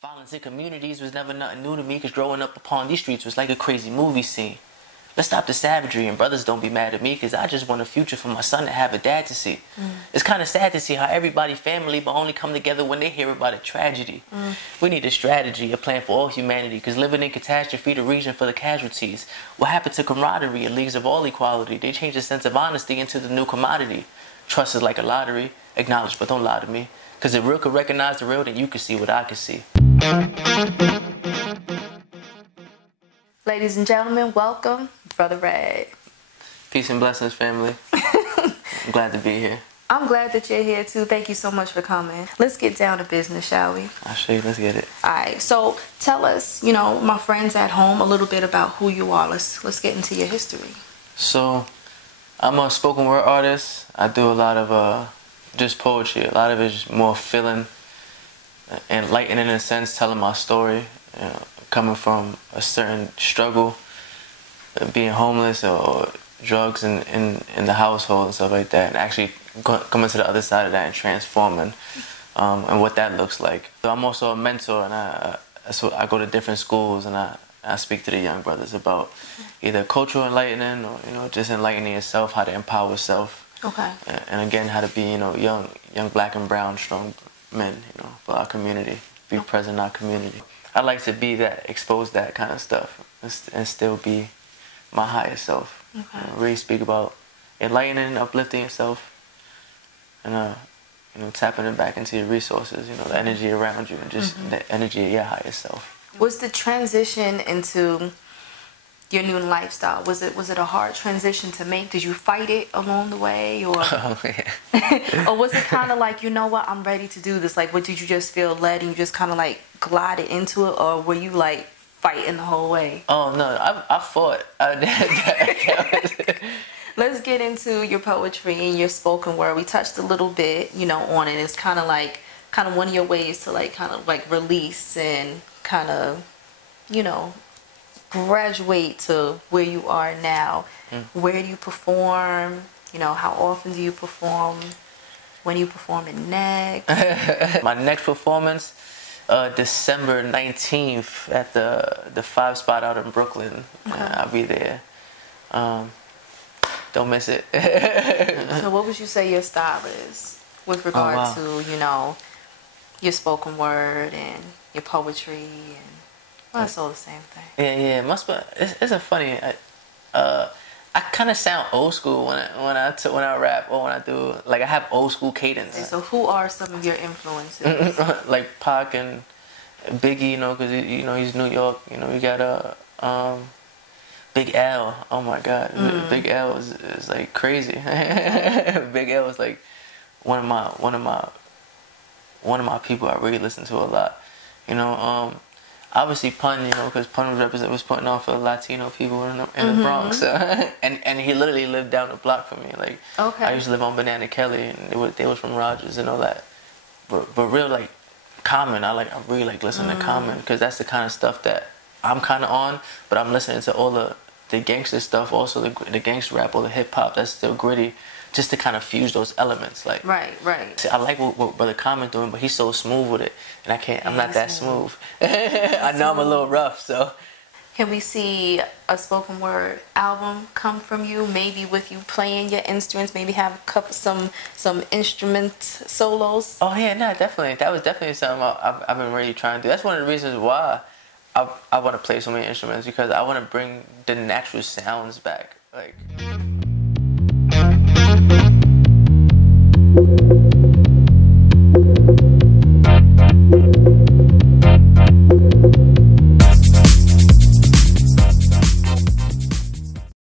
Violence in communities was never nothing new to me, because growing up upon these streets was like a crazy movie scene. Let's stop the savagery, and brothers, don't be mad at me, because I just want a future for my son to have a dad to see. It's kind of sad to see how everybody family but only come together when they hear about a tragedy. We need a strategy, a plan for all humanity, because living in catastrophe, the reason for the casualties. What happened to camaraderie and leagues of all equality? They changed the sense of honesty into the new commodity. Trust is like a lottery. Acknowledge, but don't lie to me. Because if real could recognize the real, then you can see what I can see. Ladies and gentlemen, welcome, Brother Red. Peace and blessings, family. I'm glad to be here. I'm glad that you're here too. Thank you so much for coming. Let's get down to business, shall we? I'll show you. Let's get it. All right. So tell us, my friends at home, a little bit about who you are. Let's get into your history. So, I'm a spoken word artist. I do a lot of just poetry. A lot of it is just more feeling, enlightening in a sense, telling my story. Coming from a certain struggle, being homeless or drugs in the household and stuff like that, and actually coming to the other side of that and transforming, and what that looks like. So I'm also a mentor, and I go to different schools, and I speak to the young brothers about either cultural enlightening or just enlightening yourself, how to empower self. Okay. And again, how to be young black and brown strong men for our community, be present in our community. I like to be that, expose that kind of stuff, and still be my highest self. Okay. Really speak about enlightening, uplifting yourself, and tapping it back into your resources. The energy around you, and just the energy of your highest self. Was the transition into your new lifestyle, was it a hard transition to make? Did you fight it along the way, or Oh, yeah. or was it kind of like, I'm ready to do this? Like, what, did you just feel led and you just kind of like glided into it, or were you like fighting the whole way? Oh no, I fought. Let's get into your poetry and your spoken word. We touched a little bit, on it. It's kind of one of your ways to kind of release and kind of, graduate to where you are now. Where do you perform? How often do you perform? When do you perform in next? My next performance, December 19th at the 5 spot out in Brooklyn. Okay. I'll be there. Don't miss it. So what would you say your style is with regard to, your spoken word and your poetry? And well, it's all the same thing. Yeah. It's a funny. I kind of sound old school when I rap, or when I do, I have old school cadence. Okay, so who are some of your influences? Like Pac and Biggie, because he's New York. You got Big L. Oh my God, Big L is like crazy. Big L is like one of my people I really listen to a lot. Obviously Pun, because Pun was putting on for Latino people in the Bronx, and he literally lived down the block from me. Okay. I used to live on Banana Kelly, and they was from Rogers and all that. But real Common, I really like listening to Common, because that's the kind of stuff that I'm kind of on. But I'm listening to all the gangster stuff, also the gangster rap, or the hip hop that's still gritty, just to kind of fuse those elements. Right. See, I like what Brother Common doing, but he's so smooth with it, and I'm not that smooth. I know I'm a little rough, so. Can we see a spoken word album come from you? Maybe with you playing your instruments, maybe have a couple some instrument solos. Oh yeah, no, definitely. That was definitely something I've been really trying to do. That's one of the reasons why I want to play so many instruments, because I want to bring the natural sounds back.